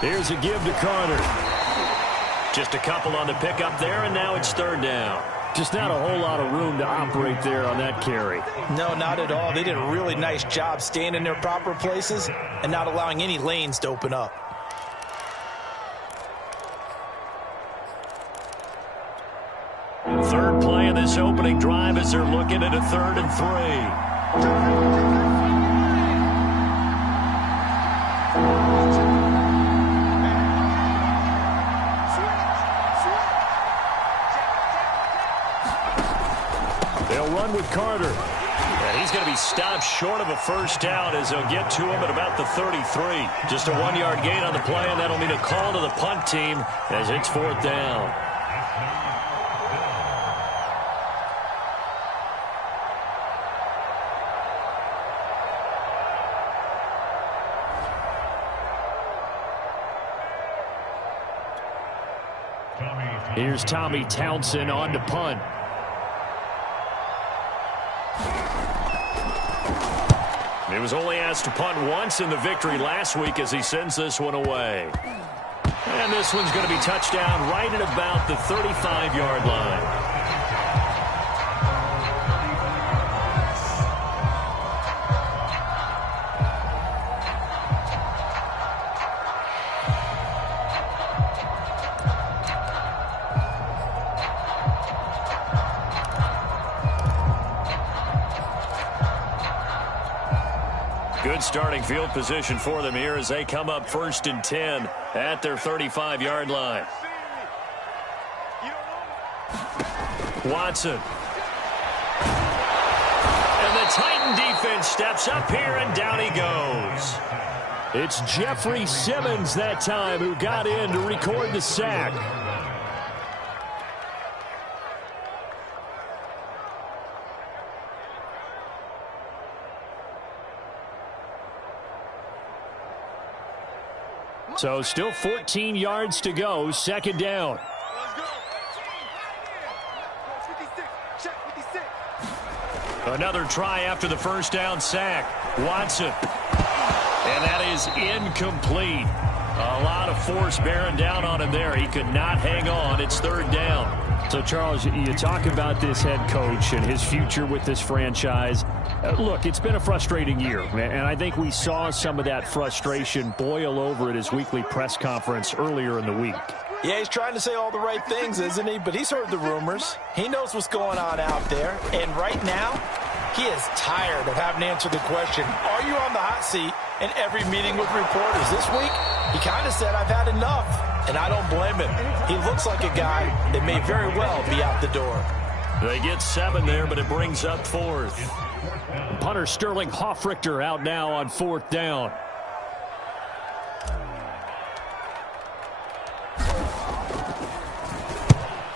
Here's a give to Carter. Just a couple on the pickup there, and now it's third down. Just not a whole lot of room to operate there on that carry. No, not at all. They did a really nice job staying in their proper places and not allowing any lanes to open up. Third play of this opening drive as they're looking at a 3rd and 3. They'll run with Carter. And he's going to be stopped short of a first down as they'll get to him at about the 33. Just a 1-yard gain on the play, and that'll mean a call to the punt team as it's 4th down. Here's Tommy Townsend on to punt. He was only asked to punt once in the victory last week as he sends this one away. And this one's going to be touchdown right at about the 35-yard line. Good starting field position for them here as they come up 1st and 10 at their 35-yard line. Watson. And the Titan defense steps up here, and down he goes. It's Jeffrey Simmons that time who got in to record the sack. So still 14 yards to go, 2nd down. Another try after the first down sack. Watson. And that is incomplete. A lot of force bearing down on him there. He could not hang on. It's 3rd down. So, Charles, you talk about this head coach and his future with this franchise. Look, it's been a frustrating year, and I think we saw some of that frustration boil over at his weekly press conference earlier in the week. Yeah, he's trying to say all the right things, isn't he? But he's heard the rumors. He knows what's going on out there. And right now, he is tired of having to answer the question, are you on the hot seat in every meeting with reporters? This week, he kind of said, I've had enough. And I don't blame him. He looks like a guy that may very well be out the door. They get 7 there, but it brings up 4th. Punter Sterling Hoffrichter out now on 4th down.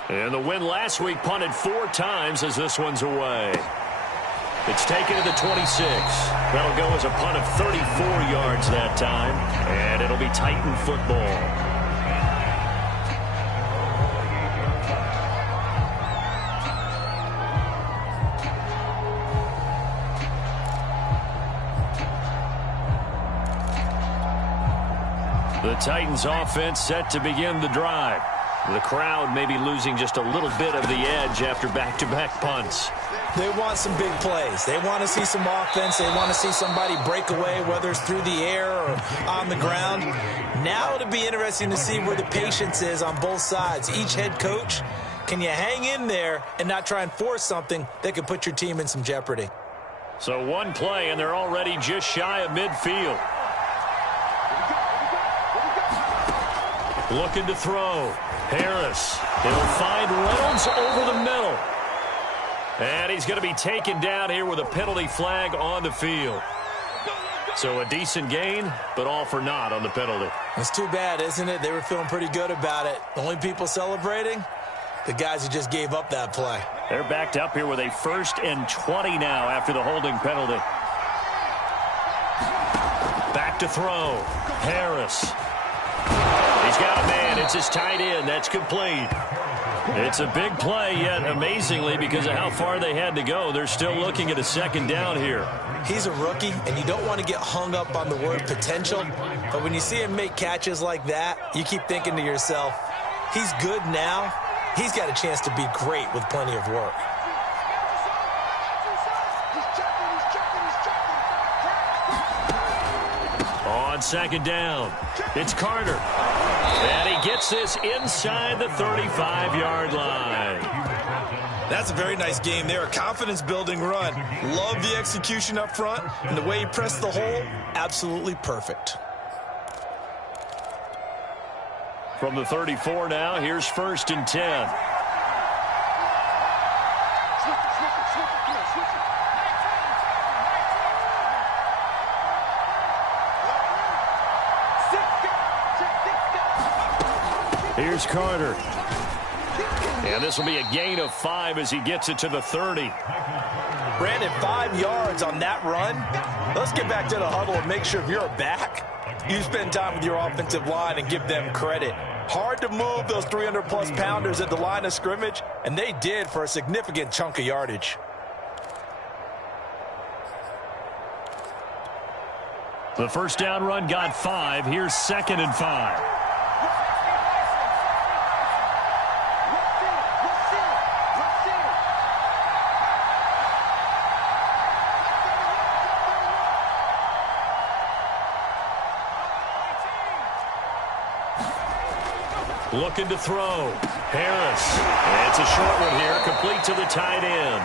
And the win last week punted 4 times as this one's away. It's taken to the 26. That'll go as a punt of 34 yards that time. And it'll be Titan football. The Titans offense set to begin the drive. The crowd may be losing just a little bit of the edge after back-to-back punts. They want some big plays. They want to see some offense. They want to see somebody break away, whether it's through the air or on the ground. Now it'll be interesting to see where the patience is on both sides. Each head coach, can you hang in there and not try and force something that could put your team in some jeopardy? So one play, and they're already just shy of midfield. Looking to throw. Harris. He'll find Reynolds over the middle. And he's going to be taken down here with a penalty flag on the field. So a decent gain, but all for naught on the penalty. It's too bad, isn't it? They were feeling pretty good about it. The only people celebrating, the guys who just gave up that play. They're backed up here with a 1st and 20 now after the holding penalty. Back to throw. Harris. He's got a man it's his tight end. That's complete. It's a big play, yet amazingly, because of how far they had to go, they're still looking at a second down here. He's a rookie, and you don't want to get hung up on the word potential. But when you see him make catches like that, you keep thinking to yourself, he's good now. He's got a chance to be great with plenty of work. On second down, it's Carter. And he gets this inside the 35-yard line. That's a very nice game there. A confidence-building run. Love the execution up front. And the way he pressed the hole, absolutely perfect. From the 34 now, here's 1st and 10. Here's Carter. And this will be a gain of 5 as he gets it to the 30. Brandon, 5 yards on that run. Let's get back to the huddle and make sure if you're back, you spend time with your offensive line and give them credit. Hard to move those 300-plus pounders at the line of scrimmage, and they did for a significant chunk of yardage. The first down run got 5. Here's 2nd and 5. Looking to throw. Harris. And it's a short one here, complete to the tight end.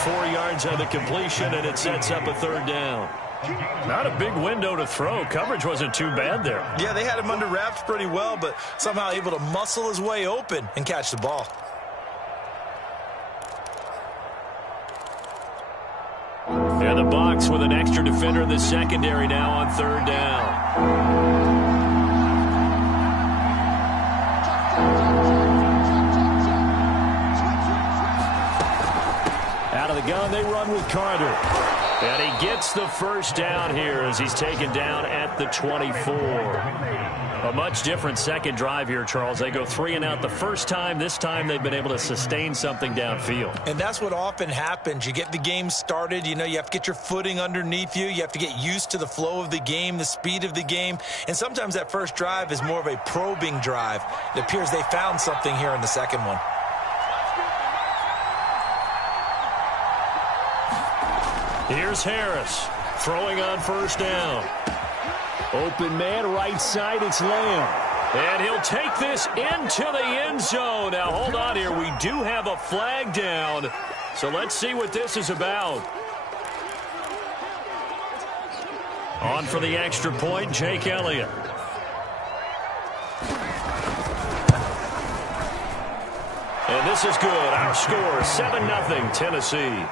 4 yards on the completion, and it sets up a 3rd down. Not a big window to throw. Coverage wasn't too bad there. Yeah, they had him under wraps pretty well, but somehow able to muscle his way open and catch the ball. And the box with an extra defender in the secondary now on 3rd down. Out of the gun, they run with Carter. And he gets the first down here as he's taken down at the 24. A much different second drive here, Charles. They go 3 and out the first time. This time they've been able to sustain something downfield. And that's what often happens. You get the game started. You know, you have to get your footing underneath you. You have to get used to the flow of the game, the speed of the game. And sometimes that first drive is more of a probing drive. It appears they found something here in the second one. Here's Harris throwing on 1st down. Open man, right side, it's Lamb. And he'll take this into the end zone. Now, hold on here. We do have a flag down. So let's see what this is about. On for the extra point, Jake Elliott. And this is good. Our score, 7-0 Tennessee.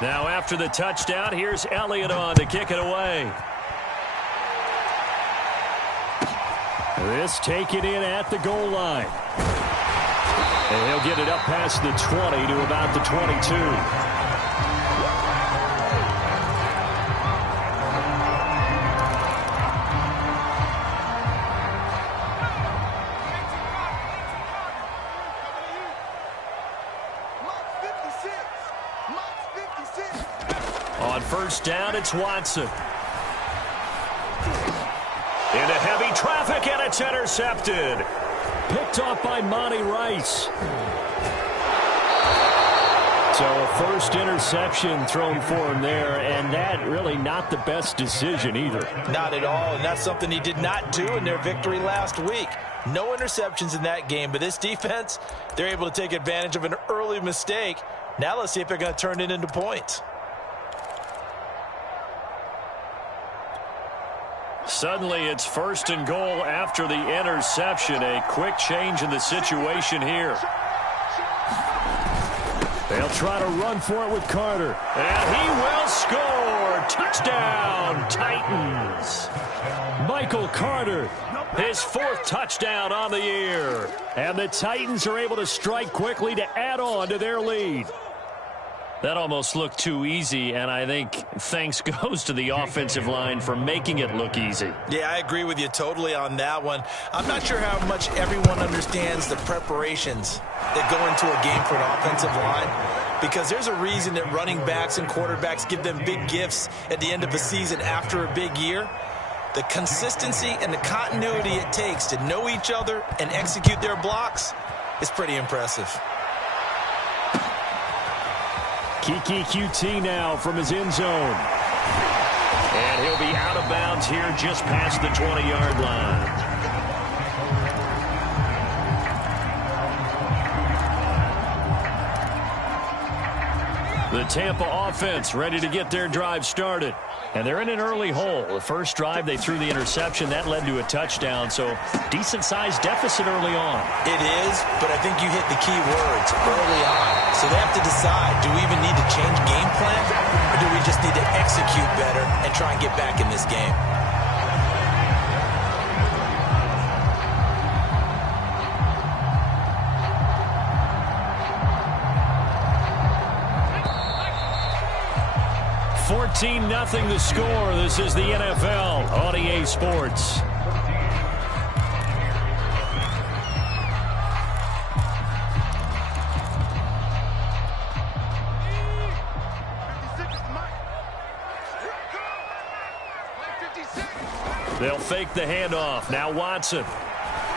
Now after the touchdown, here's Elliott on to kick it away. This taken in at the goal line. And he'll get it up past the 20 to about the 22. On 1st down, it's Watson. Into heavy traffic, and it's intercepted. Picked off by Monty Rice. So a first interception thrown for him there, and that really not the best decision either. Not at all, and that's something he did not do in their victory last week. No interceptions in that game, but this defense, they're able to take advantage of an early mistake. Now let's see if they're going to turn it into points. Suddenly, it's 1st and goal after the interception. A quick change in the situation here. They'll try to run for it with Carter. And he will score. Touchdown, Titans. Michael Carter, his 4th touchdown on the year. And the Titans are able to strike quickly to add on to their lead. That almost looked too easy, and I think thanks goes to the offensive line for making it look easy. Yeah, I agree with you totally on that one. I'm not sure how much everyone understands the preparations that go into a game for an offensive line, because there's a reason that running backs and quarterbacks give them big gifts at the end of a season after a big year. The consistency and the continuity it takes to know each other and execute their blocks is pretty impressive. Kiki QT now from his end zone. And he'll be out of bounds here just past the 20-yard line. The Tampa offense ready to get their drive started. And they're in an early hole. The first drive, they threw the interception. That led to a touchdown, so decent-sized deficit early on. It is, but I think you hit the key words early on. So they have to decide, do we even need to change game plan, or do we just need to execute better and try and get back in this game? Nothing the score. This is the NFL on EA Sports. They'll fake the handoff. Now Watson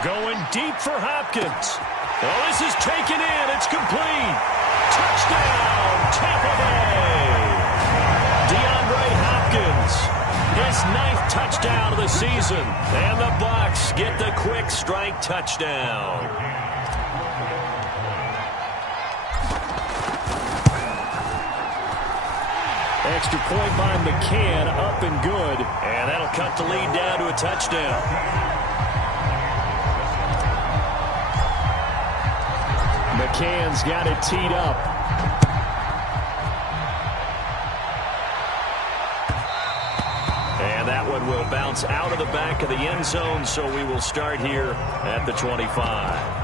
going deep for Hopkins. Oh, this is taken in. It's complete. Touchdown, Tampa Bay. His 9th touchdown of the season. And the Bucs get the quick strike touchdown. Extra point by McCann, up and good. And that'll cut the lead down to a touchdown. McCann's got it teed up. And that one will bounce out of the back of the end zone, so we will start here at the 25.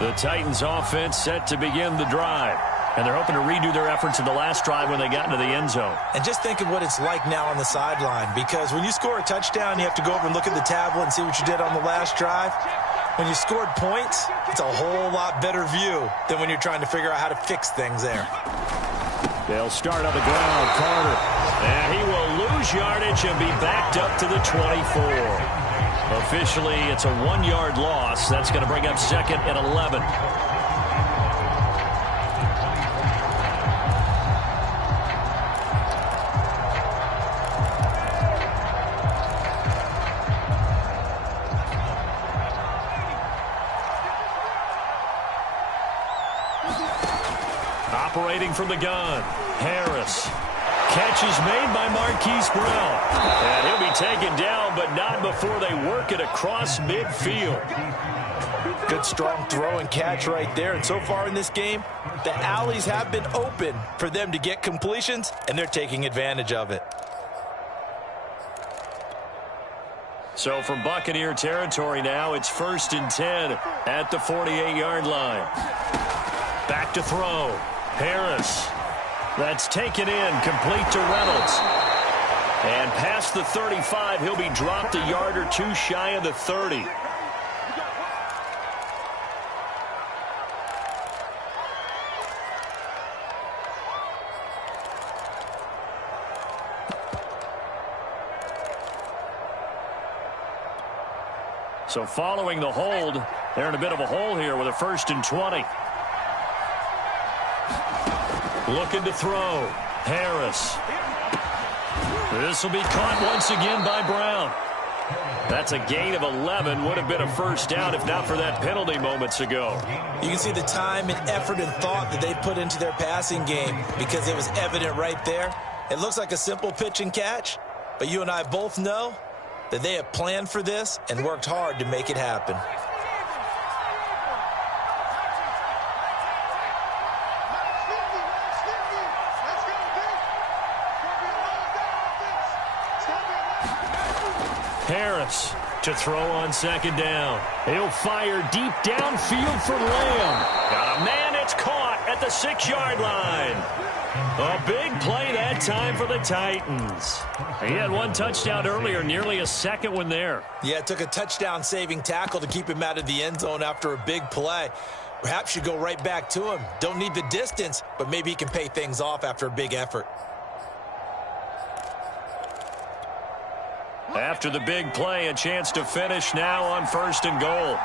The Titans offense set to begin the drive. And they're hoping to redo their efforts in the last drive when they got into the end zone. And just think of what it's like now on the sideline, because when you score a touchdown, you have to go over and look at the tablet and see what you did on the last drive. When you scored points, it's a whole lot better view than when you're trying to figure out how to fix things there. They'll start on the ground. Carter. And he will lose yardage and be backed up to the 24. Officially, it's a 1-yard loss. That's going to bring up 2nd and 11. Operating from the gun, Harris. Catch is made by Marquise Brown. And he'll be taken down, but not before they work it across midfield. Good strong throw and catch right there. And so far in this game, the alleys have been open for them to get completions, and they're taking advantage of it. So from Buccaneer territory now, it's 1st and 10 at the 48-yard line. Back to throw. Harris. That's taken in, complete to Reynolds. And past the 35, he'll be dropped a yard or two shy of the 30. So following the hold, they're in a bit of a hole here with a 1st and 20. Looking to throw. Harris. This will be caught once again by Brown. That's a gain of 11. Would have been a first down if not for that penalty moments ago. You can see the time and effort and thought that they put into their passing game because it was evident right there. It looks like a simple pitch and catch, but you and I both know that they have planned for this and worked hard to make it happen. Harris to throw on second down. He'll fire deep downfield for Lamb. Got a man, it's caught at the 6-yard line. A big play that time for the Titans. He had one touchdown earlier, nearly a second one there. Yeah, it took a touchdown-saving tackle to keep him out of the end zone after a big play. Perhaps you go right back to him. Don't need the distance, but maybe he can pay things off after a big effort. After the big play, a chance to finish now on 1st and goal.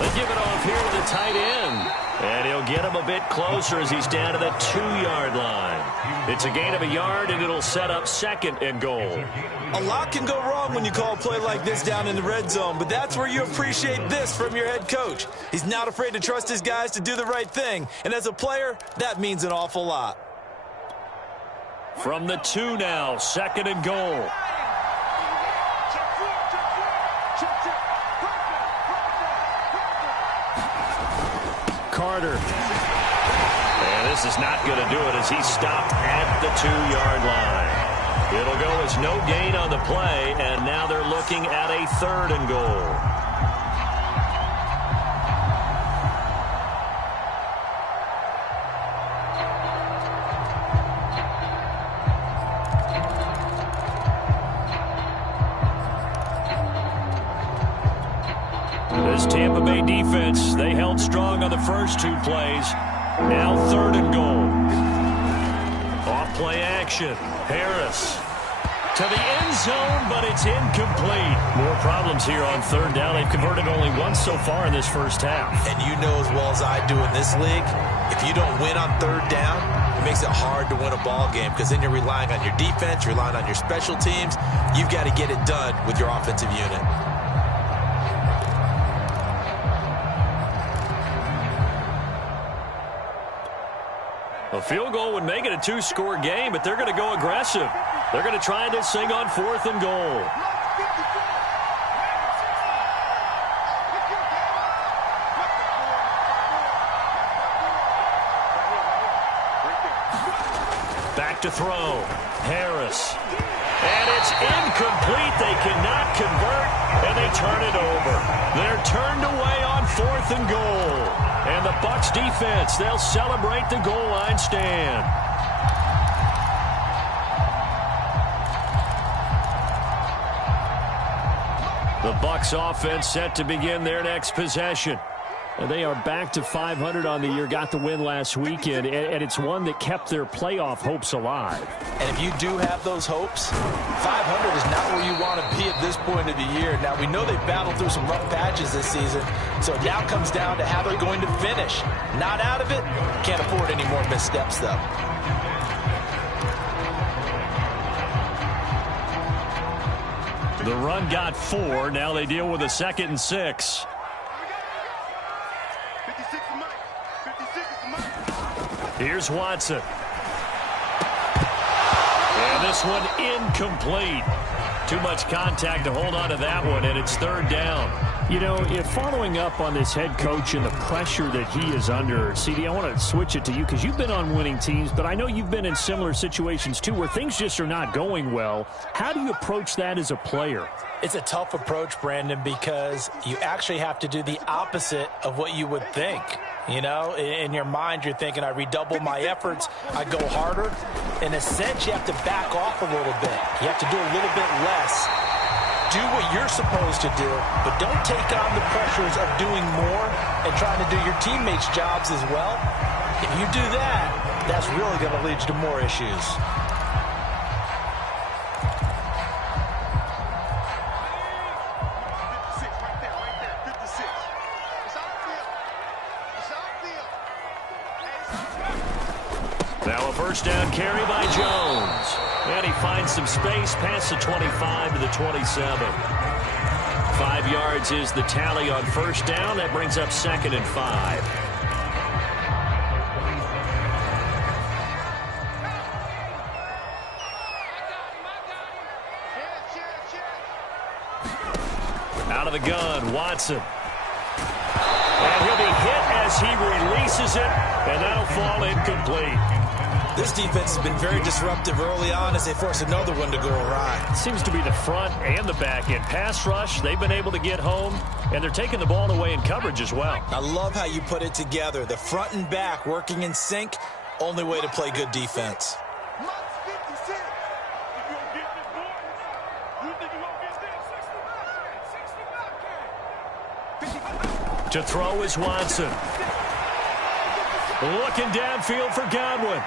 They give it off here to the tight end. And he'll get him a bit closer as he's down to the 2-yard line. It's a gain of a yard, and it'll set up 2nd and goal. A lot can go wrong when you call a play like this down in the red zone, but that's where you appreciate this from your head coach. He's not afraid to trust his guys to do the right thing, and as a player, that means an awful lot. From the 2 now, 2nd and goal. Carter. And this is not going to do it as he's stopped at the 2-yard line. It'll go as no gain on the play, and now they're looking at a 3rd and goal. This Tampa Bay defense, they held strong on the first 2 plays. Now 3rd and goal. Off play action. Harris to the end zone, but it's incomplete. More problems here on 3rd down. They've converted only once so far in this first half. And you know as well as I do in this league, if you don't win on 3rd down, it makes it hard to win a ball game because then you're relying on your defense, you're relying on your special teams. You've got to get it done with your offensive unit. A field goal would make it a 2-score game, but they're going to go aggressive. They're going to try this thing on 4th and goal. Back to throw. Harris. And it's incomplete. They cannot convert, and they turn it over. They're turned away on 4th and goal. And the Bucs defense, they'll celebrate the goal line stand. The Bucs offense set to begin their next possession. And they are back to 500 on the year, got the win last weekend, and it's one that kept their playoff hopes alive. And if you do have those hopes, 500 is not where you want to be at this point of the year. Now, we know they've battled through some rough patches this season, so it now comes down to how they're going to finish. Not out of it, can't afford any more missteps, though. The run got 4. Now they deal with a 2nd and 6. Here's Watson. And this one incomplete. Too much contact to hold on to that one, and it's 3rd down. You know, if following up on this head coach and the pressure that he is under, CD, I want to switch it to you because you've been on winning teams, but I know you've been in similar situations too where things just are not going well. How do you approach that as a player? It's a tough approach, Brandon, because you actually have to do the opposite of what you would think. You know, in your mind, you're thinking, I redouble my efforts, I go harder. In a sense, you have to back off a little bit. You have to do a little bit less. Do what you're supposed to do, but don't take on the pressures of doing more and trying to do your teammates' jobs as well. If you do that, that's really going to lead to more issues. Now a 1st down carry by Jones. And he finds some space past the 25 to the 27. 5 yards is the tally on 1st down. That brings up 2nd and 5. Out of the gun, Watson. And he'll be hit as he releases it, and that'll fall incomplete. This defense has been very disruptive early on as they force another one to go awry. Seems to be the front and the back end. Pass rush, they've been able to get home, and they're taking the ball away in coverage as well. I love how you put it together. The front and back working in sync, only way to play good defense. To throw is Watson. Looking downfield for Godwin.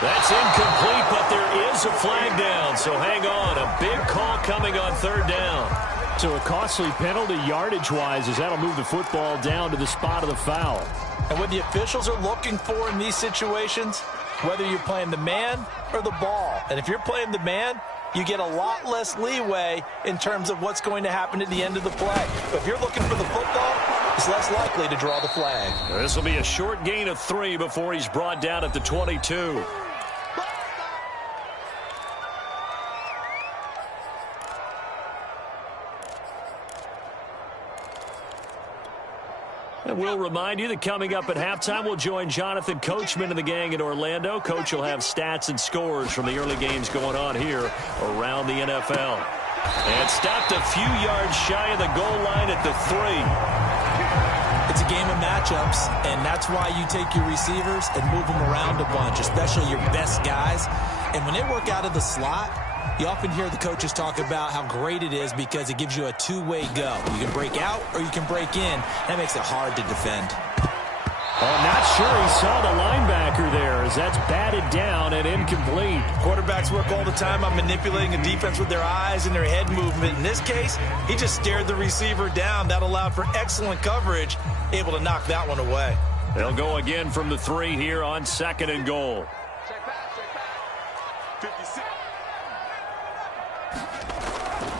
That's incomplete, but there is a flag down, so hang on. A big call coming on third down. So a costly penalty yardage-wise as that'll move the football down to the spot of the foul. And what the officials are looking for in these situations, whether you're playing the man or the ball. And if you're playing the man, you get a lot less leeway in terms of what's going to happen at the end of the play. But if you're looking for the football, it's less likely to draw the flag. This will be a short gain of 3 before he's brought down at the 22. And we'll remind you that coming up at halftime, we'll join Jonathan Coachman and the gang in Orlando. Coach will have stats and scores from the early games going on here around the NFL. And stopped a few yards shy of the goal line at the 3. It's a game of matchups, and that's why you take your receivers and move them around a bunch, especially your best guys. And when they work out of the slot, you often hear the coaches talk about how great it is because it gives you a two-way go. You can break out or you can break in. That makes it hard to defend. I'm not sure he saw the linebacker there as that's batted down and incomplete. Quarterbacks work all the time on manipulating a defense with their eyes and their head movement. In this case, he just stared the receiver down. That allowed for excellent coverage, able to knock that one away. They'll go again from the 3 here on 2nd and goal.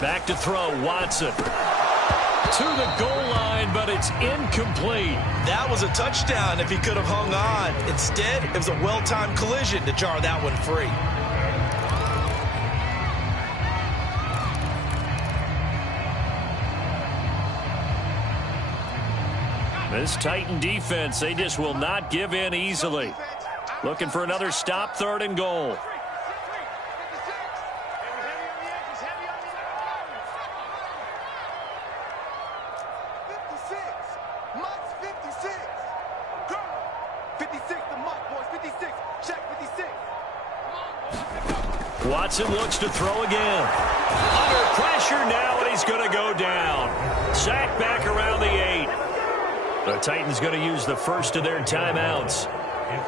Back to throw, Watson. To the goal line, but it's incomplete. That was a touchdown if he could have hung on. Instead, it was a well-timed collision to jar that one free. This Titan defense, they just will not give in easily. Looking for another stop, 3rd and goal. Watson looks to throw again. Under pressure now, and he's going to go down. Sack back around the 8. The Titans going to use the first of their timeouts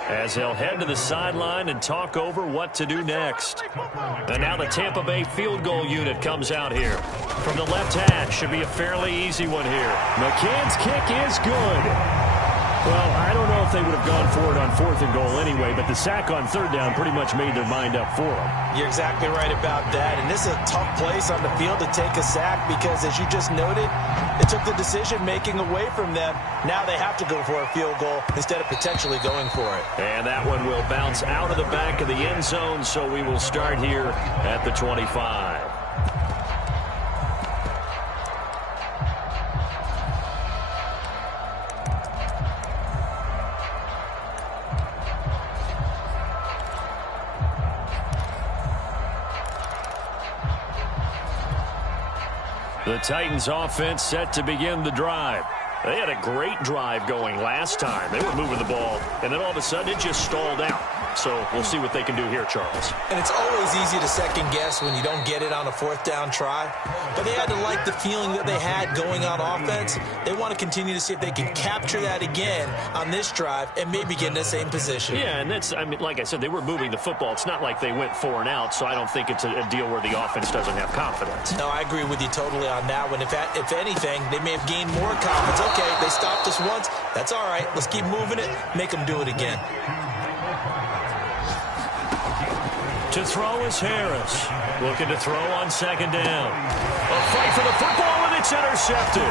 as they'll head to the sideline and talk over what to do next. And now the Tampa Bay field goal unit comes out here. From the left hash, should be a fairly easy one here. McCann's kick is good. Well, I don't know if they would have gone for it on 4th and goal anyway, but the sack on 3rd down pretty much made their mind up for them. You're exactly right about that, and this is a tough place on the field to take a sack because, as you just noted, it took the decision-making away from them. Now they have to go for a field goal instead of potentially going for it. And that one will bounce out of the back of the end zone, so we will start here at the 25. The Titans offense set to begin the drive. They had a great drive going last time. They were moving the ball, and then all of a sudden it just stalled out. So we'll see what they can do here, Charles. And it's always easy to second guess when you don't get it on a 4th down try. But they had to like the feeling that they had going on offense. They want to continue to see if they can capture that again on this drive and maybe get in the same position. Yeah, and that's, I mean, like I said, they were moving the football. It's not like they went 4 and out, so I don't think it's a deal where the offense doesn't have confidence. No, I agree with you totally on that one. If anything, they may have gained more confidence. Okay, they stopped us once. That's all right. Let's keep moving it. Make them do it again. To throw is Harris. Looking to throw on 2nd down. A fight for the football, and it's intercepted.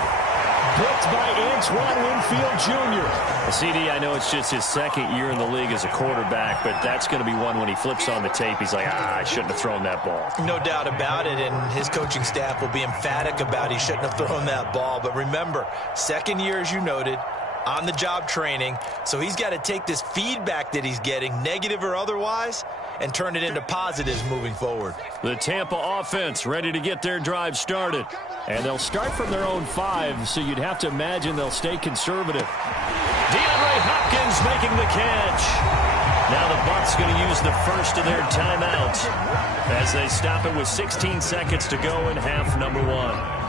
Picked by Antoine Winfield Jr. CD, I know it's just his 2nd year in the league as a quarterback, but that's going to be one when he flips on the tape. He's like, I shouldn't have thrown that ball. No doubt about it, and his coaching staff will be emphatic about he shouldn't have thrown that ball. But remember, 2nd year, as you noted, on-the-job training, so he's got to take this feedback that he's getting, negative or otherwise, and turn it into positives moving forward. The Tampa offense ready to get their drive started. And they'll start from their own 5, so you'd have to imagine they'll stay conservative. DeAndre Hopkins making the catch. Now the Bucs going to use the first of their timeouts as they stop it with 16 seconds to go in half number 1.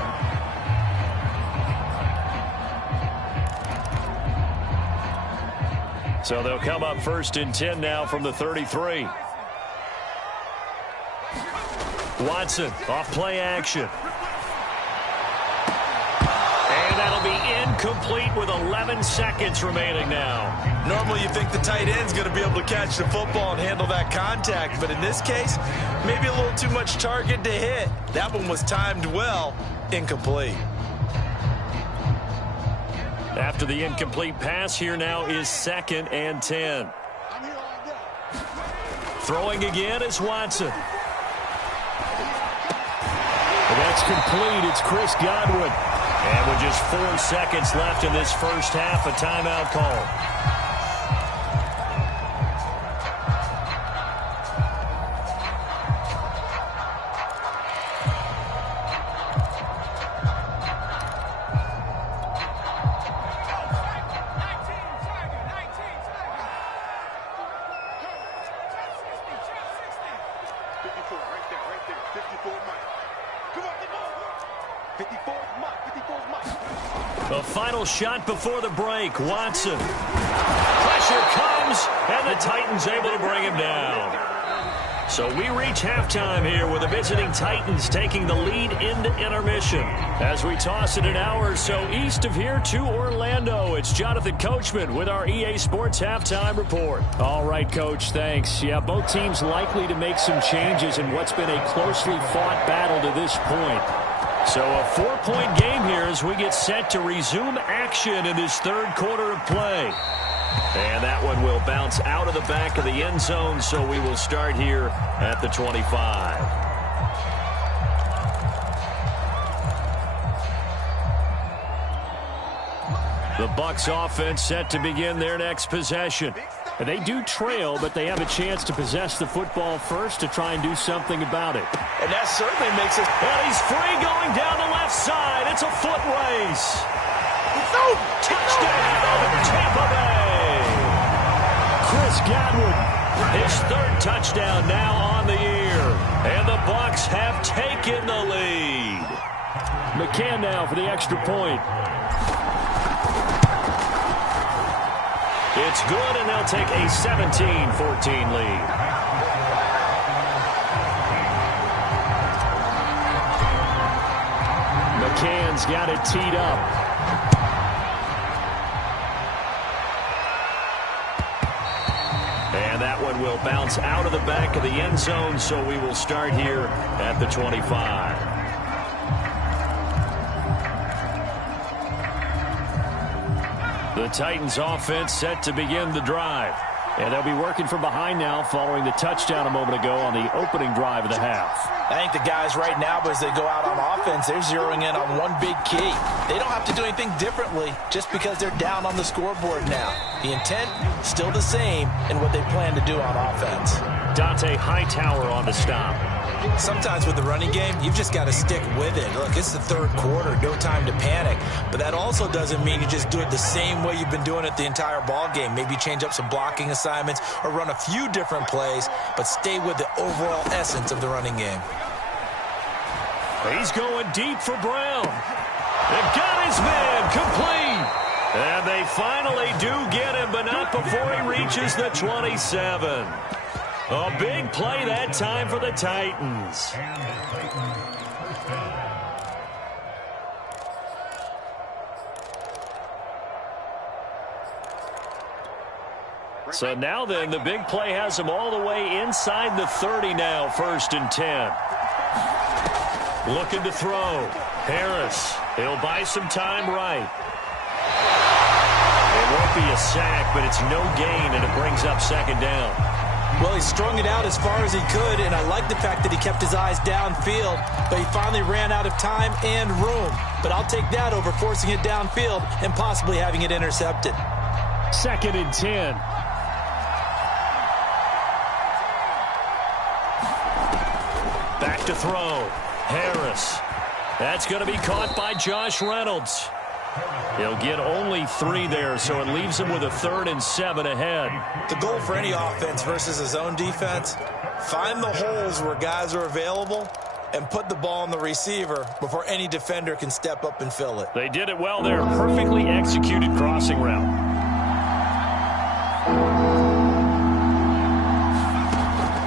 So they'll come up 1st and 10 now from the 33. Watson off play action. And that'll be incomplete with 11 seconds remaining now. Normally you think the tight end's going to be able to catch the football and handle that contact, but in this case, maybe a little too much target to hit. That one was timed well, incomplete. After the incomplete pass, here now is 2nd and 10. Throwing again is Watson. And that's complete. It's Chris Godwin. And with just 4 seconds left in this first half, a timeout call. The final shot before the break. Watson. Pressure comes, and the Titans able to bring him down. So we reach halftime here with the visiting Titans taking the lead into intermission. As we toss it an hour or so east of here to Orlando, it's Jonathan Coachman with our EA Sports Halftime Report. All right, Coach, thanks. Yeah, both teams likely to make some changes in what's been a closely fought battle to this point. So a 4-point game here as we get set to resume action in this third quarter of play. And that one will bounce out of the back of the end zone, so we will start here at the 25. The Bucs offense set to begin their next possession. They do trail, but they have a chance to possess the football first to try and do something about it. And that certainly makes it. And he's free going down the left side. It's a foot race. Touchdown, Tampa Bay. Chris Godwin, his 3rd touchdown now on the year. And the Bucs have taken the lead. McCann now for the extra point. It's good, and they'll take a 17-14 lead. McCann's got it teed up. And that one will bounce out of the back of the end zone, so we will start here at the 25. The Titans offense set to begin the drive. And they'll be working from behind now following the touchdown a moment ago on the opening drive of the half. I think the guys right now, as they go out on offense, they're zeroing in on one big key. They don't have to do anything differently just because they're down on the scoreboard now. The intent, still the same in what they plan to do on offense. Dante Hightower on the stop. Sometimes with the running game, you've just got to stick with it. Look, it's the third quarter, no time to panic. But that also doesn't mean you just do it the same way you've been doing it the entire ball game. Maybe change up some blocking assignments or run a few different plays, but stay with the overall essence of the running game. He's going deep for Brown. They've got his man complete. And they finally do get him, but not before he reaches the 27. A big play that time for the Titans. So now then, the big play has him all the way inside the 30 now, 1st and 10. Looking to throw. Harris, he'll buy some time right. It won't be a sack, but it's no gain, and it brings up 2nd down. Well, he strung it out as far as he could, and I like the fact that he kept his eyes downfield, but he finally ran out of time and room. But I'll take that over forcing it downfield and possibly having it intercepted. 2nd and 10. Back to throw. Harris. That's going to be caught by Josh Reynolds. He'll get only 3 there, so it leaves him with a 3rd and 7 ahead. The goal for any offense versus his own defense, find the holes where guys are available and put the ball on the receiver before any defender can step up and fill it. They did it well there. Perfectly executed crossing route.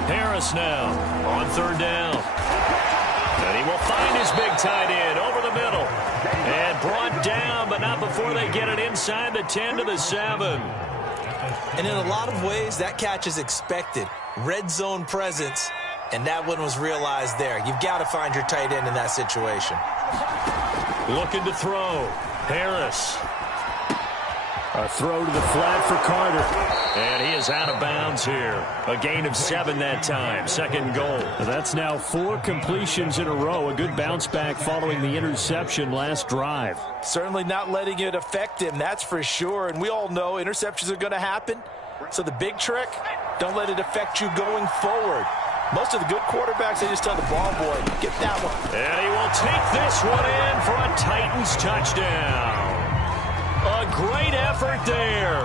Harris now on 3rd down. And he will find his big tight end over the middle. And brought down, but not before they get it inside the 10 to the 7. And in a lot of ways, that catch is expected. Red zone presence, and that one was realized there. You've got to find your tight end in that situation. Looking to throw. Harris. A throw to the flat for Carter. And he is out of bounds here. A gain of 7 that time. 2nd goal. That's now 4 completions in a row. A good bounce back following the interception last drive. Certainly not letting it affect him, that's for sure. And we all know interceptions are going to happen. So the big trick, don't let it affect you going forward. Most of the good quarterbacks, they just tell the ball boy, get that one. And he will take this one in for a Titans touchdown. A great effort there.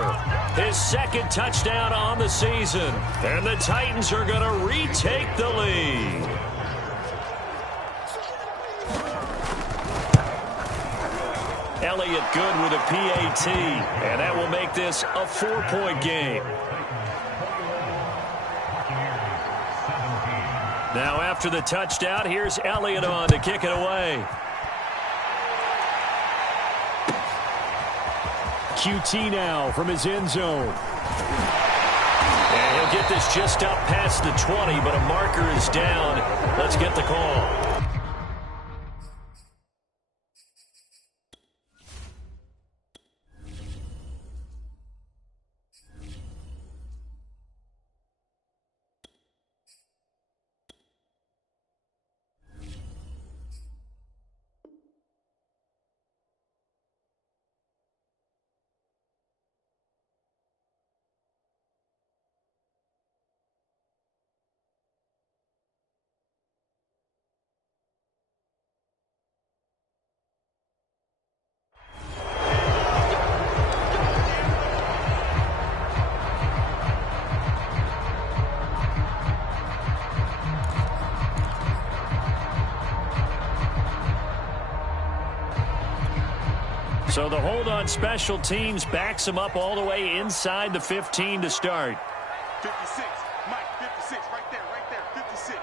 His 2nd touchdown on the season. And the Titans are going to retake the lead. Elliott good with a PAT. And that will make this a 4-point game. Now after the touchdown, here's Elliott on to kick it away. QT now from his end zone. And he'll get this just up past the 20, but a marker is down. Let's get the call. So the hold on special teams backs him up all the way inside the 15 to start. 56, Mike, 56, right there, 56.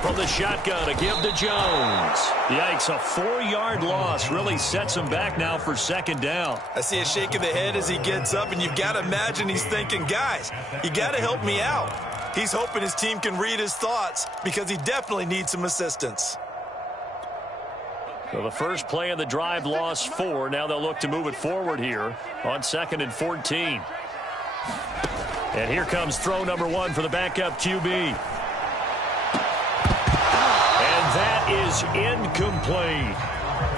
From the shotgun, a give to Jones. Yikes, a 4-yard loss really sets him back now for 2nd down. I see a shake of the head as he gets up, and you've got to imagine he's thinking, guys, you got to help me out. He's hoping his team can read his thoughts because he definitely needs some assistance. So the first play of the drive lost 4. Now they'll look to move it forward here on 2nd and 14. And here comes throw number 1 for the backup QB. And that is incomplete.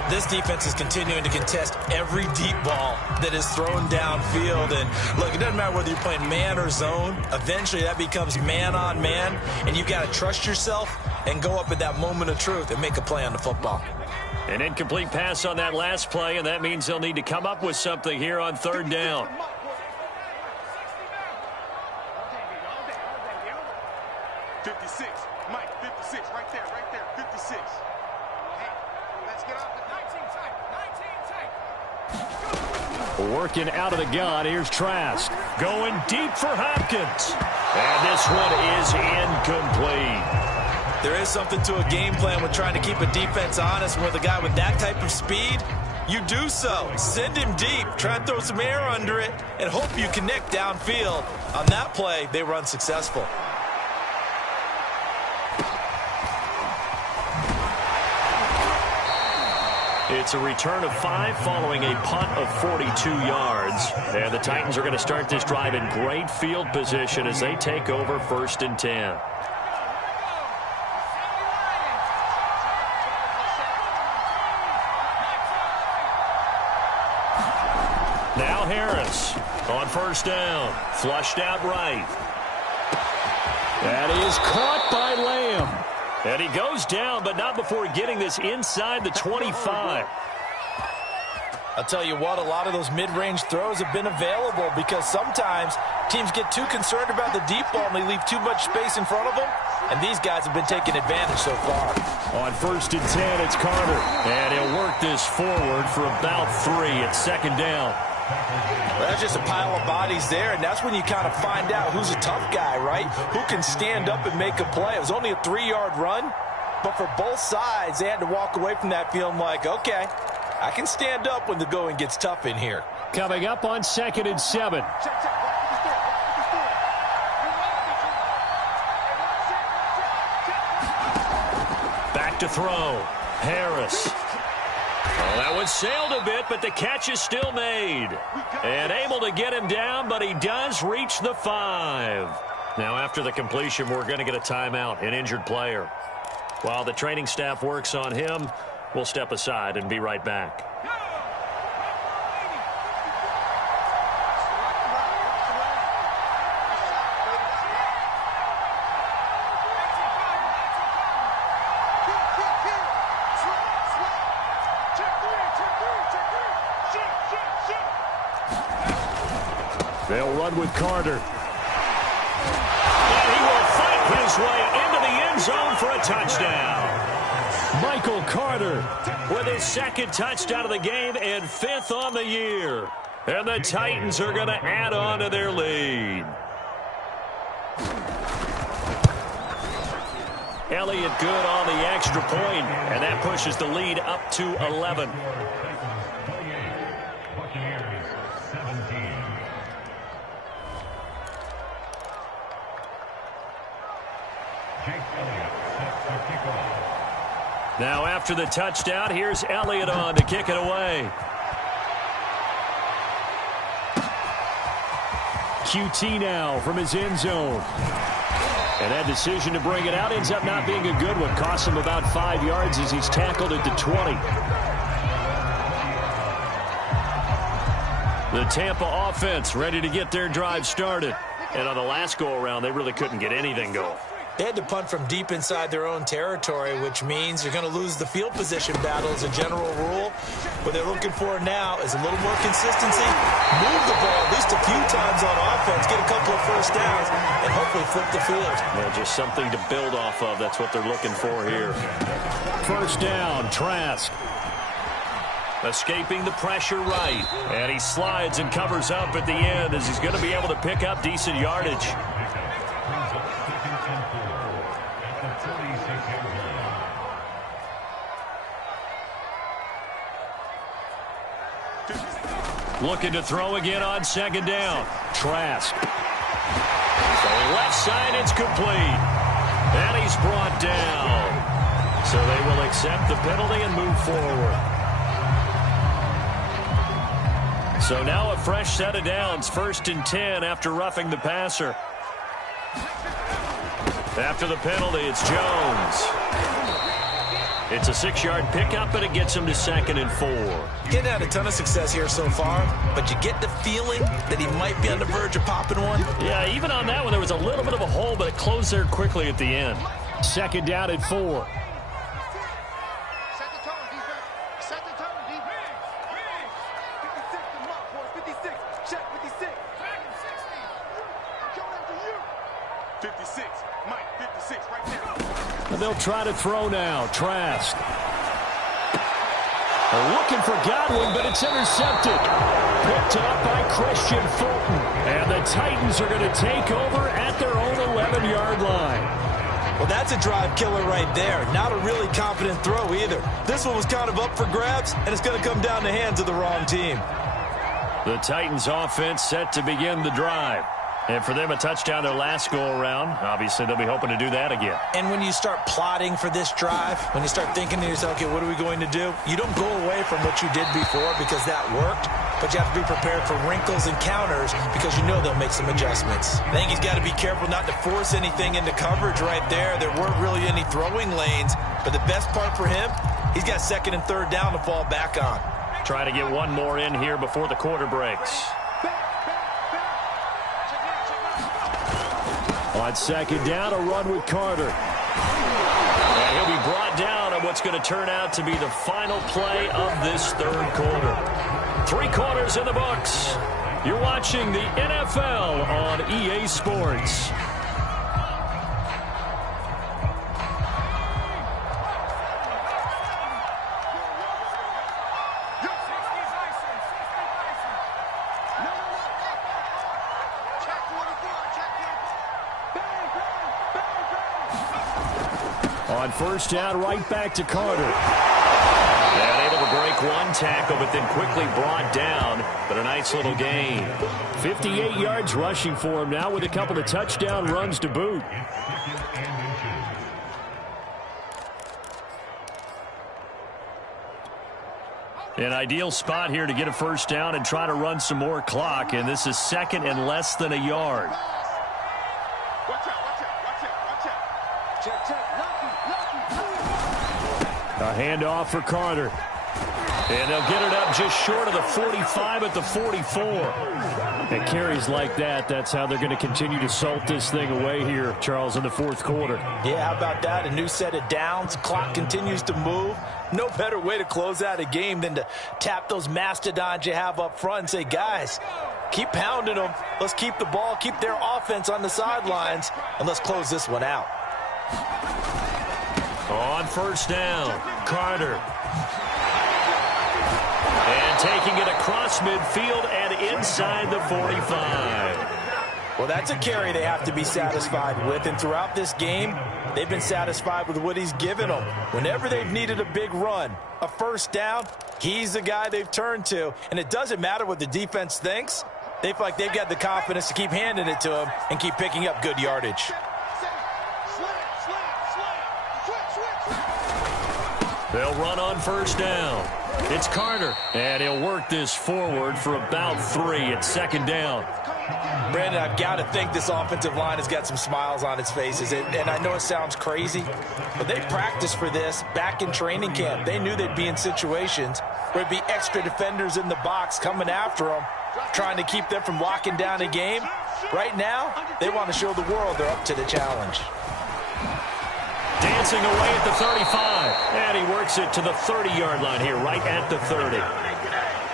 This defense is continuing to contest every deep ball that is thrown downfield. And look, it doesn't matter whether you're playing man or zone. Eventually that becomes man on man. And you've got to trust yourself and go up at that moment of truth and make a play on the football. An incomplete pass on that last play, and that means they'll need to come up with something here on 3rd down. Mike, 56, right there, 56. Hey, let's get off the 19 tight. Working out of the gun, here's Trask. Going deep for Hopkins. And this one is incomplete. There is something to a game plan with trying to keep a defense honest. With a guy with that type of speed, you do so. Send him deep, try and throw some air under it, and hope you connect downfield. On that play, they were unsuccessful. It's a return of 5 following a punt of 42 yards. And the Titans are going to start this drive in great field position as they take over 1st and 10. Now Harris on 1st down. Flushed out right. That is caught by Lamb. And he goes down, but not before getting this inside the 25. I'll tell you what, a lot of those mid-range throws have been available because sometimes teams get too concerned about the deep ball and they leave too much space in front of them. And these guys have been taking advantage so far. On 1st and 10, it's Carter. And he'll work this forward for about 3 at 2nd down. Well, that's just a pile of bodies there, and that's when you kind of find out who's a tough guy, right? Who can stand up and make a play. It was only a 3-yard run, but for both sides, they had to walk away from that feeling like, okay, I can stand up when the going gets tough in here. Coming up on 2nd and 7. Back to throw. Harris. Well, that one sailed a bit, but the catch is still made. And able to get him down, but he does reach the 5. Now, after the completion, we're going to get a timeout, an injured player. While the training staff works on him, we'll step aside and be right back. They'll run with Carter. And he will fight his way into the end zone for a touchdown. Michael Carter with his 2nd touchdown of the game and 5th on the year. And the Titans are going to add on to their lead. Elliott good on the extra point, and that pushes the lead up to 11. Now after the touchdown, here's Elliott on to kick it away. QT now from his end zone. And that decision to bring it out ends up not being a good one. Costs him about 5 yards as he's tackled at the 20. The Tampa offense ready to get their drive started. And on the last go-around, they really couldn't get anything going. They had to punt from deep inside their own territory, which means you're going to lose the field position battle as a general rule. What they're looking for now is a little more consistency, move the ball at least a few times on offense, get a couple of 1st downs, and hopefully flip the field. Well, just something to build off of. That's what they're looking for here. 1st down, Trask. Escaping the pressure right. And he slides and covers up at the end as he's going to be able to pick up decent yardage. Looking to throw again on 2nd down. Trask. So left side, it's complete. And he's brought down. So they will accept the penalty and move forward. So now a fresh set of downs. 1st and 10 after roughing the passer. After the penalty, it's Jones. It's a 6-yard pickup, but it gets him to 2nd and 4. Getting had a ton of success here so far, but you get the feeling that he might be on the verge of popping one. Yeah, even on that one, there was a little bit of a hole, but it closed there quickly at the end. 2nd down and 4. Set the tone, defense. Set the tone, defense. 56, come on, boys. 56. Check 56. I'm coming after you. 56. Mike, 56 right there. And they'll try to throw now. Trask. They're looking for Godwin, but it's intercepted. Picked up by Christian Fulton. And the Titans are going to take over at their own 11-yard line. Well, that's a drive killer right there. Not a really confident throw either. This one was kind of up for grabs, and it's going to come down the hands of the wrong team. The Titans offense set to begin the drive. And for them, a touchdown their last go-around. Obviously, they'll be hoping to do that again. And when you start plotting for this drive, when you start thinking to yourself, okay, what are we going to do? You don't go away from what you did before because that worked, but you have to be prepared for wrinkles and counters because you know they'll make some adjustments. I think he's got to be careful not to force anything into coverage right there. There weren't really any throwing lanes, but the best part for him, he's got second and third down to fall back on. Trying to get one more in here before the quarter breaks. On second down, a run with Carter. And he'll be brought down on what's going to turn out to be the final play of this third quarter. 3 quarters in the books. You're watching the NFL on EA Sports. On first down, right back to Carter. And able to break one tackle, but then quickly brought down. But a nice little gain. 58 yards rushing for him now with a couple of touchdown runs to boot. An ideal spot here to get a first down and try to run some more clock. And this is second and less than a yard. A handoff for Carter. And they'll get it up just short of the 45 at the 44. And carries like that, that's how they're going to continue to salt this thing away here, Charles, in the fourth quarter. Yeah, how about that? A new set of downs. Clock continues to move. No better way to close out a game than to tap those mastodons you have up front and say, guys, keep pounding them. Let's keep the ball, keep their offense on the sidelines, and let's close this one out. On first down, Carter. And taking it across midfield and inside the 45. Well, that's a carry they have to be satisfied with. And throughout this game, they've been satisfied with what he's given them. Whenever they've needed a big run, a first down, he's the guy they've turned to. And it doesn't matter what the defense thinks. They feel like they've got the confidence to keep handing it to him and keep picking up good yardage. They'll run on first down. It's Carter, and he'll work this forward for about 3 at second down. Brandon, I've got to think this offensive line has got some smiles on its faces. And I know it sounds crazy, but they practiced for this back in training camp. They knew they'd be in situations where it'd be extra defenders in the box coming after them, trying to keep them from locking down a game. Right now, they want to show the world they're up to the challenge. Dancing away at the 35. And he works it to the 30-yard line here, right at the 30.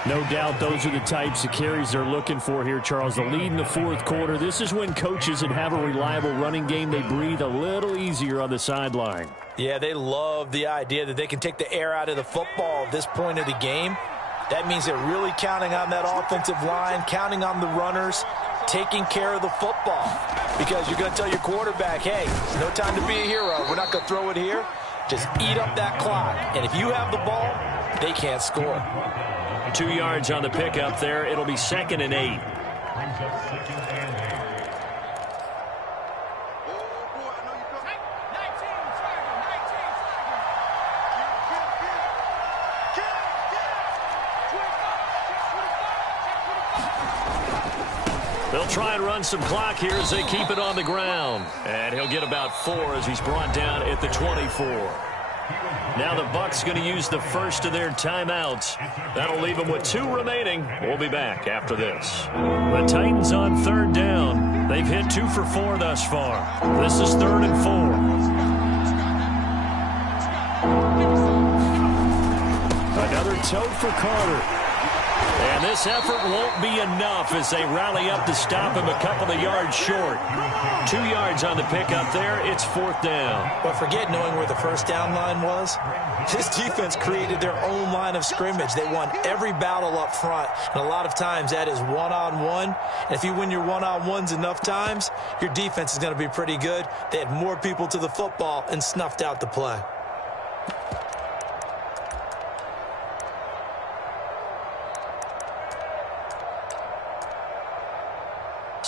No doubt those are the types of carries they're looking for here, Charles. The lead in the fourth quarter. This is when coaches that have a reliable running game, they breathe a little easier on the sideline. Yeah, they love the idea that they can take the air out of the football at this point of the game. That means they're really counting on that offensive line, counting on the runners, taking care of the football. Because you're going to tell your quarterback, hey, no time to be a hero. We're not going to throw it here. Just eat up that clock. And if you have the ball, they can't score. 2 yards on the pickup there. It'll be second and 8. They'll try and run some clock here as they keep it on the ground. And he'll get about 4 as he's brought down at the 24. Now the Bucs going to use the first of their timeouts. That'll leave them with 2 remaining. We'll be back after this. The Titans on third down. They've hit 2 for 4 thus far. This is 3rd and 4. Another tote for Carter. And this effort won't be enough as they rally up to stop him a couple of yards short. 2 yards on the pickup there. It's 4th down. But forget knowing where the first down line was. This defense created their own line of scrimmage. They won every battle up front. And a lot of times that is one-on-one. And if you win your one-on-ones enough times, your defense is going to be pretty good. They had more people to the football and snuffed out the play.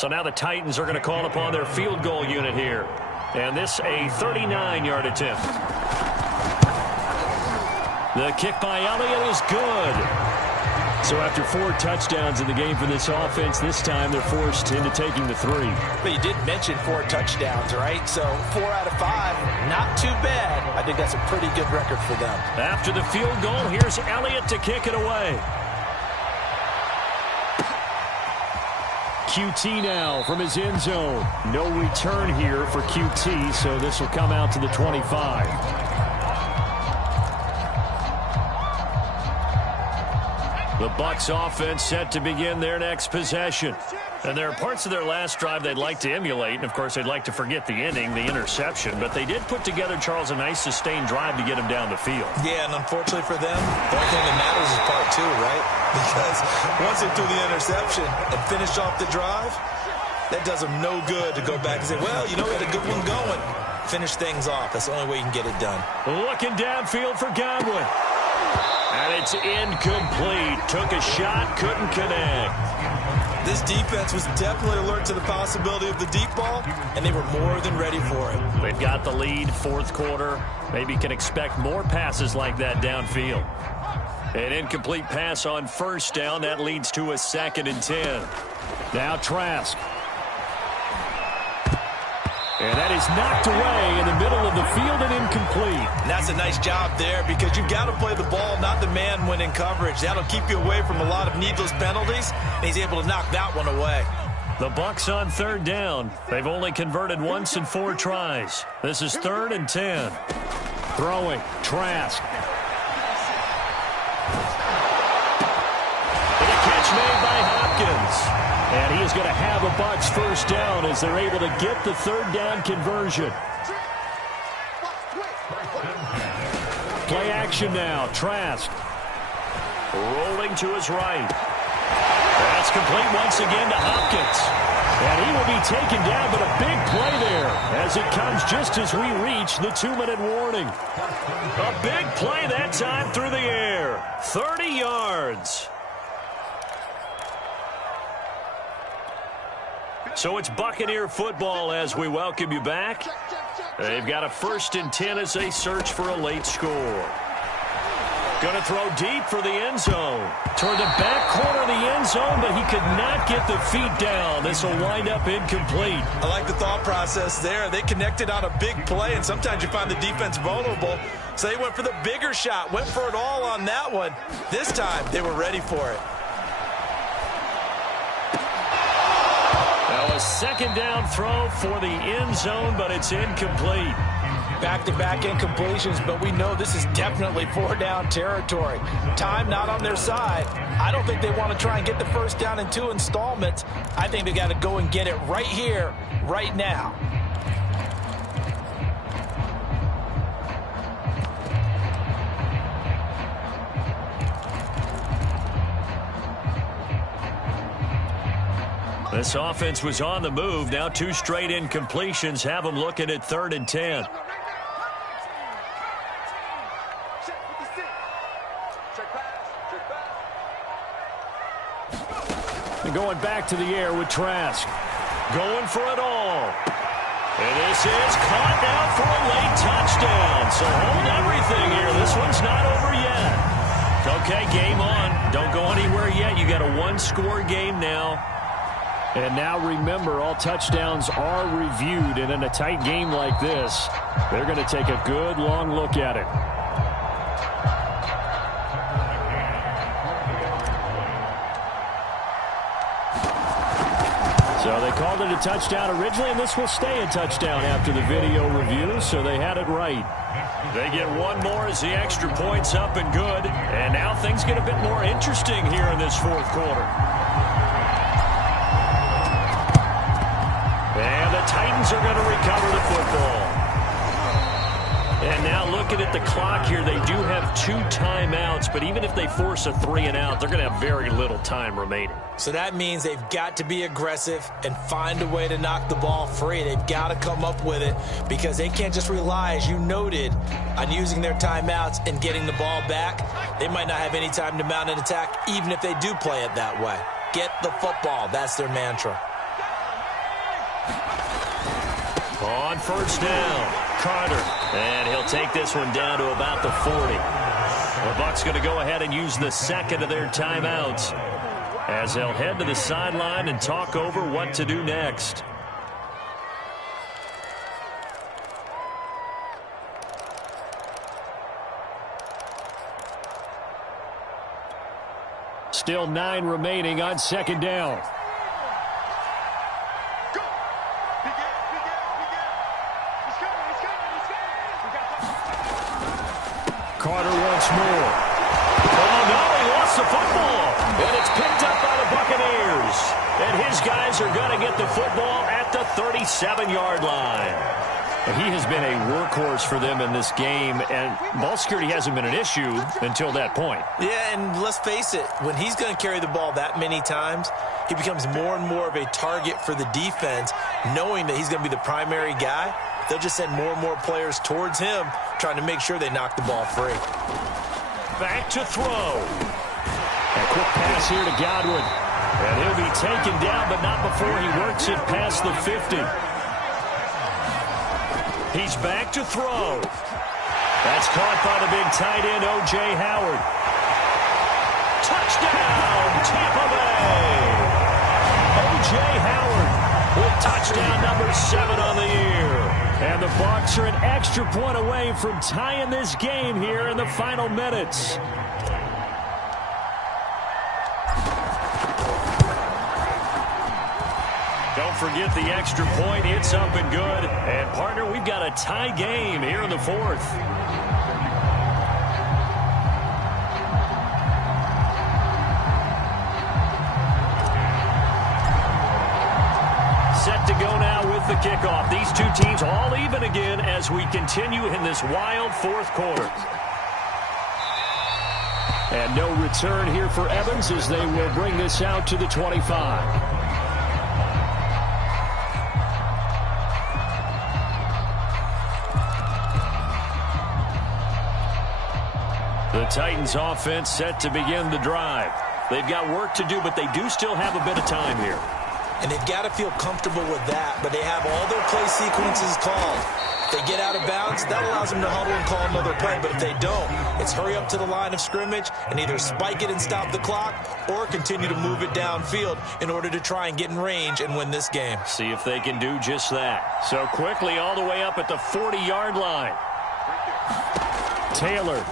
So now the Titans are going to call upon their field goal unit here. And this a 39-yard attempt. The kick by Elliott is good. So after 4 touchdowns in the game for this offense, this time they're forced into taking the 3. But you did mention 4 touchdowns, right? So 4 out of 5, not too bad. I think that's a pretty good record for them. After the field goal, here's Elliott to kick it away. QT now from his end zone. No return here for QT, so this will come out to the 25. The Bucs offense set to begin their next possession. And there are parts of their last drive they'd like to emulate. And, of course, they'd like to forget the inning, the interception. But they did put together, Charles, a nice sustained drive to get him down the field. Yeah, and unfortunately for them, the only thing that matters is part 2, right? Because once they threw the interception and finished off the drive, that does them no good to go back and say, well, you know, we had a good one going. Finish things off. That's the only way you can get it done. Looking downfield for Godwin. And it's incomplete. Took a shot, couldn't connect. This defense was definitely alert to the possibility of the deep ball, and they were more than ready for it. They've got the lead, 4th quarter. Maybe can expect more passes like that downfield. An incomplete pass on 1st down. That leads to a 2nd and 10. Now Trask. And that is knocked away in the middle of the field and incomplete. And that's a nice job there because you've got to play the ball, not the man when in coverage. That'll keep you away from a lot of needless penalties, and he's able to knock that one away. The Bucs on 3rd down. They've only converted once in 4 tries. This is 3rd and 10. Throwing, Trask. And a catch made by Hopkins. And he is going to have a Bucs 1st down as they're able to get the 3rd down conversion. Play action now. Trask. Rolling to his right. That's complete once again to Hopkins. And he will be taken down, but a big play there as it comes just as we reach the 2-minute warning. A big play that time through the air. 30 yards. So it's Buccaneer football as we welcome you back. They've got a 1st and 10 as they search for a late score. Going to throw deep for the end zone. Toward the back corner of the end zone, but he could not get the feet down. This will wind up incomplete. I like the thought process there. They connected on a big play, and sometimes you find the defense vulnerable. So they went for the bigger shot, went for it all on that one. This time, they were ready for it. Now a 2nd down throw for the end zone, but it's incomplete. Back-to-back incompletions, but we know this is definitely 4-down territory. Time not on their side. I don't think they want to try and get the 1st down in 2 installments. I think they got to go and get it right here, right now. This offense was on the move. Now 2 straight incompletions have them looking at 3rd and 10. And going back to the air with Trask. Going for it all. And this is caught now for a late touchdown. So hold everything here. This one's not over yet. Okay, game on. Don't go anywhere yet. You got a 1-score game now. And now remember, all touchdowns are reviewed. And in a tight game like this, they're going to take a good long look at it. So they called it a touchdown originally, and this will stay a touchdown after the video review, so they had it right. They get one more as the extra point's up and good. And now things get a bit more interesting here in this 4th quarter. And the Titans are going to recover the football. And now looking at the clock here, they do have 2 timeouts, but even if they force a 3 and out, they're going to have very little time remaining. So that means they've got to be aggressive and find a way to knock the ball free. They've got to come up with it because they can't just rely, as you noted, on using their timeouts and getting the ball back. They might not have any time to mount an attack, even if they do play it that way. Get the football. That's their mantra. On first down, Carter. And he'll take this one down to about the 40. The Bucs going to go ahead and use the second of their timeouts as they'll head to the sideline and talk over what to do next. Still 9 remaining on second down. Carter once more. Oh, no, he lost the football. And it's picked up by the Buccaneers. And his guys are going to get the football at the 37-yard line. He has been a workhorse for them in this game, and ball security hasn't been an issue until that point. Yeah, and let's face it, when he's going to carry the ball that many times, he becomes more and more of a target for the defense, knowing that he's going to be the primary guy. They'll just send more and more players towards him, trying to make sure they knock the ball free. Back to throw. A quick pass here to Godwin. And he'll be taken down, but not before he works it past the 50. He's back to throw. That's caught by the big tight end, O.J. Howard. Touchdown, Tampa Bay. O.J. Howard with touchdown number 7 on the year. And the Bucs are an extra point away from tying this game here in the final minutes. Don't forget the extra point. It's up and good. And, partner, we've got a tie game here in the 4th. Set to go now with the kickoff. These two teams all even again as we continue in this wild 4th quarter. And no return here for Evans as they will bring this out to the 25. The Titans offense set to begin the drive. They've got work to do, but they do still have a bit of time here. And they've got to feel comfortable with that, but they have all their play sequences called. If they get out of bounds, that allows them to huddle and call another play, but if they don't, it's hurry up to the line of scrimmage and either spike it and stop the clock or continue to move it downfield in order to try and get in range and win this game. See if they can do just that. So quickly all the way up at the 40-yard line. Taylor.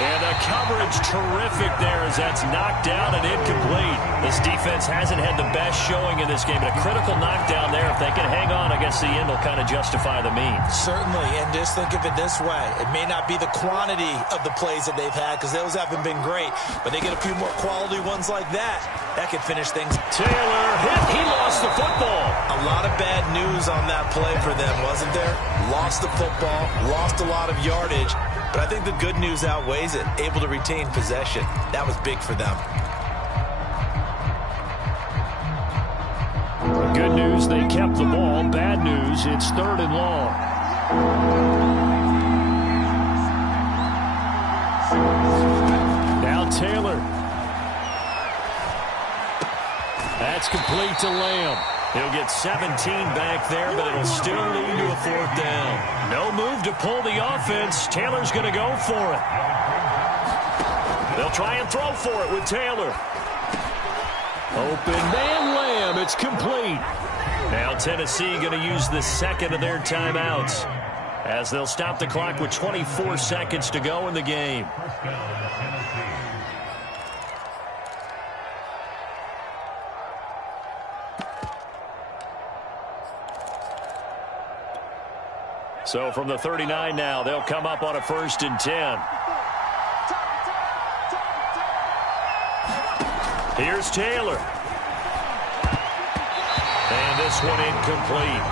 And the coverage terrific there as that's knocked down and incomplete. This defense hasn't had the best showing in this game, but a critical knockdown there. If they can hang on, I guess the end will kind of justify the means. Certainly, and just think of it this way. It may not be the quantity of the plays that they've had because those haven't been great, but they get a few more quality ones like that. That could finish things. Taylor hit. He lost the football. A lot of bad news on that play for them, wasn't there? Lost the football, lost a lot of yardage. But I think the good news outweighs it. Able to retain possession. That was big for them. Good news, they kept the ball. Bad news, it's 3rd and long. Now Taylor. That's complete to Lamb. He'll get 17 back there, but it'll still lead to a 4th down. No move to pull the offense. Taylor's going to go for it. They'll try and throw for it with Taylor. Open man Lamb. It's complete. Now Tennessee going to use the second of their timeouts as they'll stop the clock with 24 seconds to go in the game. So from the 39 now, they'll come up on a 1st and 10. Here's Taylor. And this one incomplete.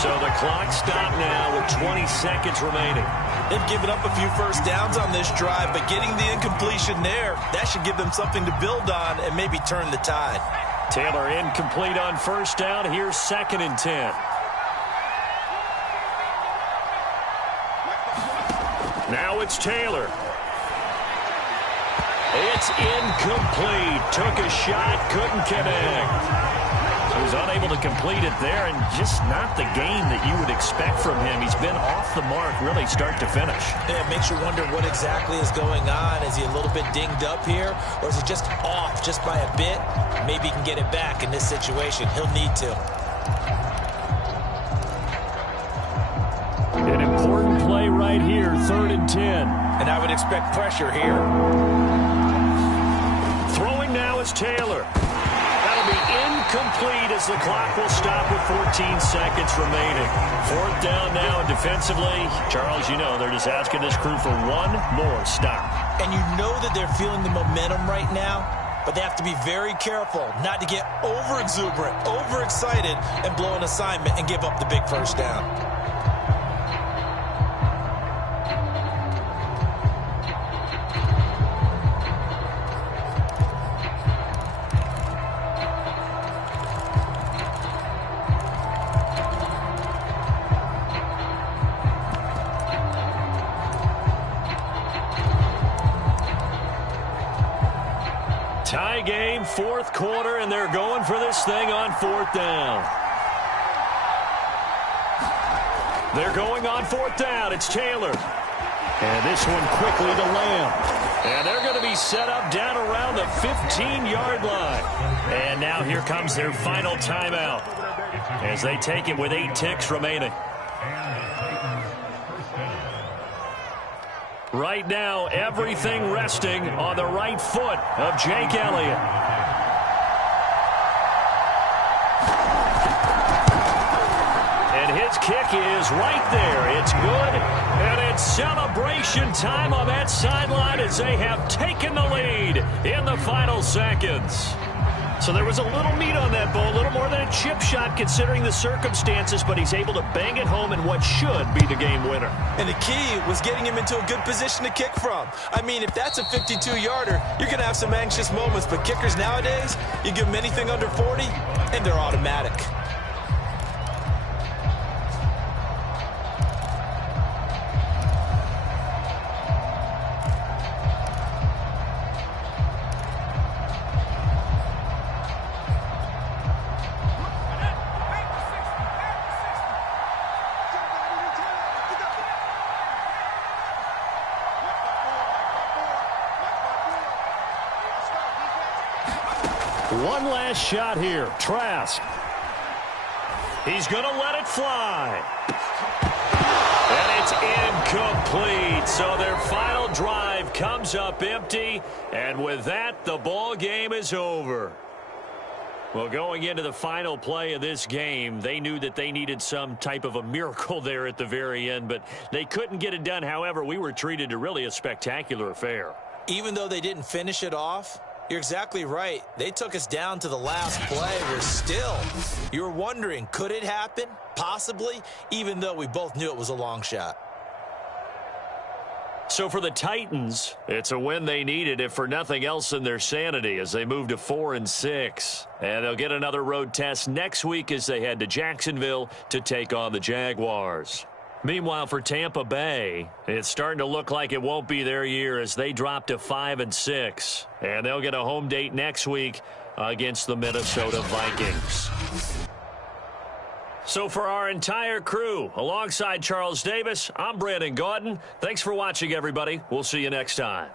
So the clock stopped now with 20 seconds remaining. They've given up a few first downs on this drive, but getting the incompletion there, that should give them something to build on and maybe turn the tide. Taylor incomplete on 1st down. Here's 2nd and 10. Now it's Taylor. It's incomplete. Took a shot, couldn't connect. So he's unable to complete it there, and just not the game that you would expect from him. He's been off the mark really start to finish. Yeah, it makes you wonder what exactly is going on. Is he a little bit dinged up here, or is he just off just by a bit? Maybe he can get it back in this situation. He'll need to. An important play right here, 3rd and 10. And I would expect pressure here. Throwing now is Taylor. That'll be incomplete as the clock will stop with 14 seconds remaining. 4th down now, and defensively, Charles, you know, they're just asking this crew for one more stop. And you know that they're feeling the momentum right now, but they have to be very careful not to get over-exuberant, over-excited, and blow an assignment and give up the big first down. Tie game, 4th quarter, and they're going for this thing on 4th down. They're going on 4th down. It's Taylor. And this one quickly to Lamb. And they're going to be set up down around the 15-yard line. And now here comes their final timeout as they take it with 8 ticks remaining. Right now, everything resting on the right foot of Jake Elliott. And his kick is right there. It's good. And it's celebration time on that sideline as they have taken the lead in the final seconds. So there was a little meat on that ball, a little more than a chip shot considering the circumstances, but he's able to bang it home in what should be the game winner. And the key was getting him into a good position to kick from. I mean, if that's a 52-yarder, you're going to have some anxious moments, but kickers nowadays, you give them anything under 40, and they're automatic. One last shot here. Trask. He's going to let it fly. And it's incomplete. So their final drive comes up empty. And with that, the ball game is over. Well, going into the final play of this game, they knew that they needed some type of a miracle there at the very end, but they couldn't get it done. However, we were treated to really a spectacular affair. Even though they didn't finish it off, you're exactly right. They took us down to the last play. We're still, you were wondering, could it happen? Possibly, even though we both knew it was a long shot. So for the Titans, it's a win they needed, if for nothing else than their sanity, as they move to 4-6. And they'll get another road test next week as they head to Jacksonville to take on the Jaguars. Meanwhile, for Tampa Bay, it's starting to look like it won't be their year as they drop to 5-6. And they'll get a home date next week against the Minnesota Vikings. So for our entire crew, alongside Charles Davis, I'm Brandon Gaudin. Thanks for watching, everybody. We'll see you next time.